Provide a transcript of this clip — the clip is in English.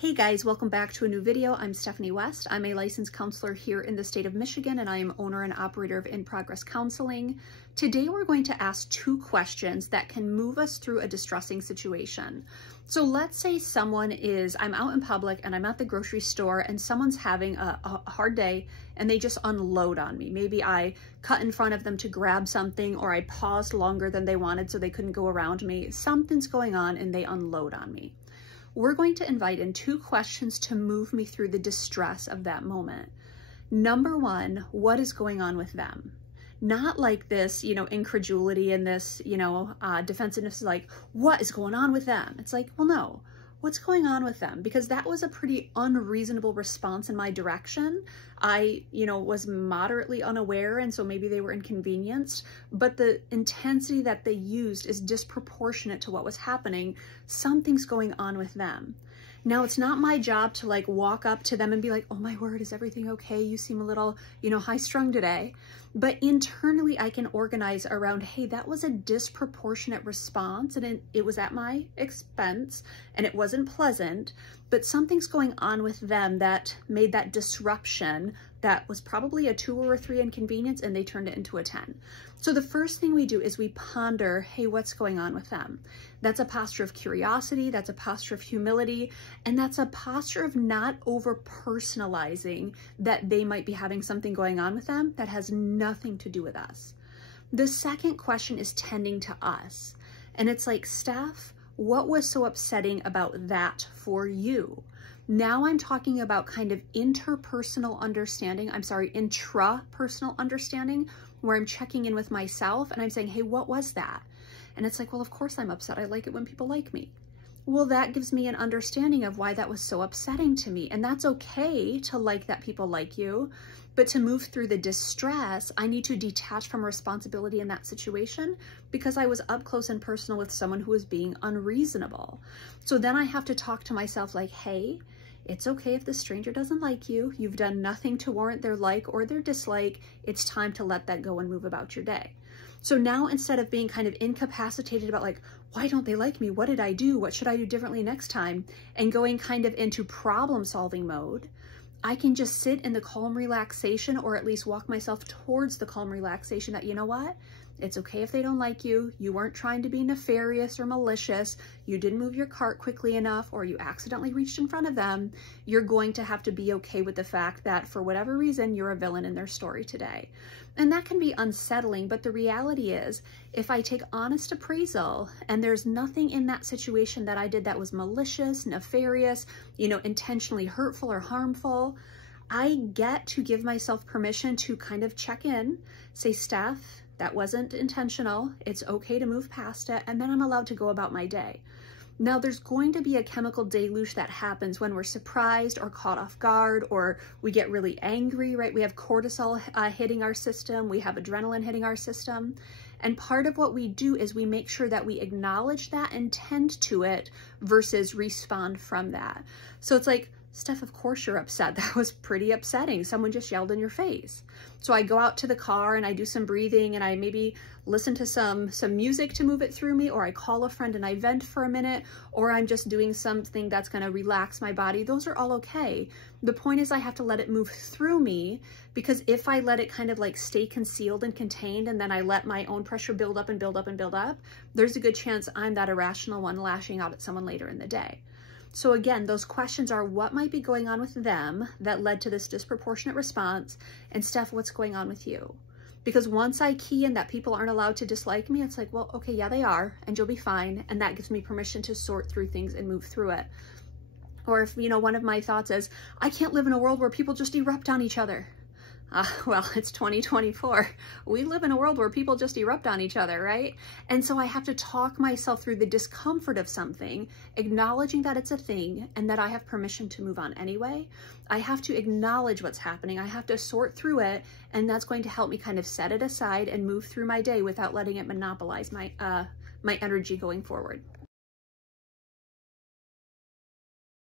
Hey guys, welcome back to a new video. I'm Stephanie West. I'm a licensed counselor here in the state of Michigan, and I am owner and operator of In Progress Counseling. Today we're going to ask 2 questions that can move us through a distressing situation. So let's say I'm out in public and I'm at the grocery store and someone's having a hard day and they just unload on me. Maybe I cut in front of them to grab something, or I paused longer than they wanted so they couldn't go around me. Something's going on and they unload on me. We're going to invite in 2 questions to move me through the distress of that moment. Number 1, what is going on with them? Not like this, incredulity and this, defensiveness, like, what is going on with them? It's like, well, no, what's going on with them? Because that was a pretty unreasonable response in my direction. I, was moderately unaware, and so maybe they were inconvenienced, but the intensity that they used is disproportionate to what was happening. Something's going on with them. Now, it's not my job to walk up to them and be like, oh my word, is everything okay? You seem a little, high strung today. But internally, I can organize around, hey, that was a disproportionate response and it was at my expense and it wasn't pleasant, but something's going on with them that made that disruption that was probably a 2 or a 3 inconvenience, and they turned it into a 10. So the first thing we do is we ponder, hey, what's going on with them? That's a posture of curiosity, that's a posture of humility, and that's a posture of not over-personalizing that they might be having something going on with them that has nothing to do with us. The second question is tending to us. And it's like, Steph, what was so upsetting about that for you? Now I'm talking about kind of intrapersonal understanding, where I'm checking in with myself and I'm saying, hey, what was that? And it's like, well, of course I'm upset. I like it when people like me. Well, that gives me an understanding of why that was so upsetting to me. And that's okay to like that people like you, but to move through the distress, I need to detach from responsibility in that situation because I was up close and personal with someone who was being unreasonable. So then I have to talk to myself like, hey, it's okay if the stranger doesn't like you. You've done nothing to warrant their like or their dislike. It's time to let that go and move about your day. So now, instead of being kind of incapacitated about like, why don't they like me? What did I do? What should I do differently next time? And going kind of into problem solving mode, I can just sit in the calm relaxation, or at least walk myself towards the calm relaxation that, you know what? It's okay if they don't like you. You weren't trying to be nefarious or malicious. You didn't move your cart quickly enough, or you accidentally reached in front of them. You're going to have to be okay with the fact that for whatever reason, you're a villain in their story today. And that can be unsettling, but the reality is, if I take honest appraisal and there's nothing in that situation that I did that was malicious, nefarious, intentionally hurtful or harmful, I get to give myself permission to kind of check in, say, Steph, that wasn't intentional. It's okay to move past it. And then I'm allowed to go about my day. Now, there's going to be a chemical deluge that happens when we're surprised or caught off guard, or we get really angry, right? We have cortisol hitting our system. We have adrenaline hitting our system. And part of what we do is we make sure that we acknowledge that and tend to it versus respond from that. So it's like, Steph, of course you're upset. That was pretty upsetting. Someone just yelled in your face. So I go out to the car and I do some breathing and I maybe listen to some music to move it through me, or I call a friend and I vent for a minute, or I'm just doing something that's going to relax my body. Those are all okay. The point is I have to let it move through me, because if I let it kind of like stay concealed and contained, and then I let my own pressure build up and build up and build up, there's a good chance I'm that irrational one lashing out at someone later in the day. So again, those questions are, what might be going on with them that led to this disproportionate response? And Steph, what's going on with you? Because once I key in that people aren't allowed to dislike me, it's like, well, okay, yeah, they are, and you'll be fine. And that gives me permission to sort through things and move through it. Or if, one of my thoughts is, I can't live in a world where people just erupt on each other. Well, it's 2024. We live in a world where people just erupt on each other, right? And so I have to talk myself through the discomfort of something, acknowledging that it's a thing and that I have permission to move on anyway. I have to acknowledge what's happening. I have to sort through it, and that's going to help me kind of set it aside and move through my day without letting it monopolize my energy going forward.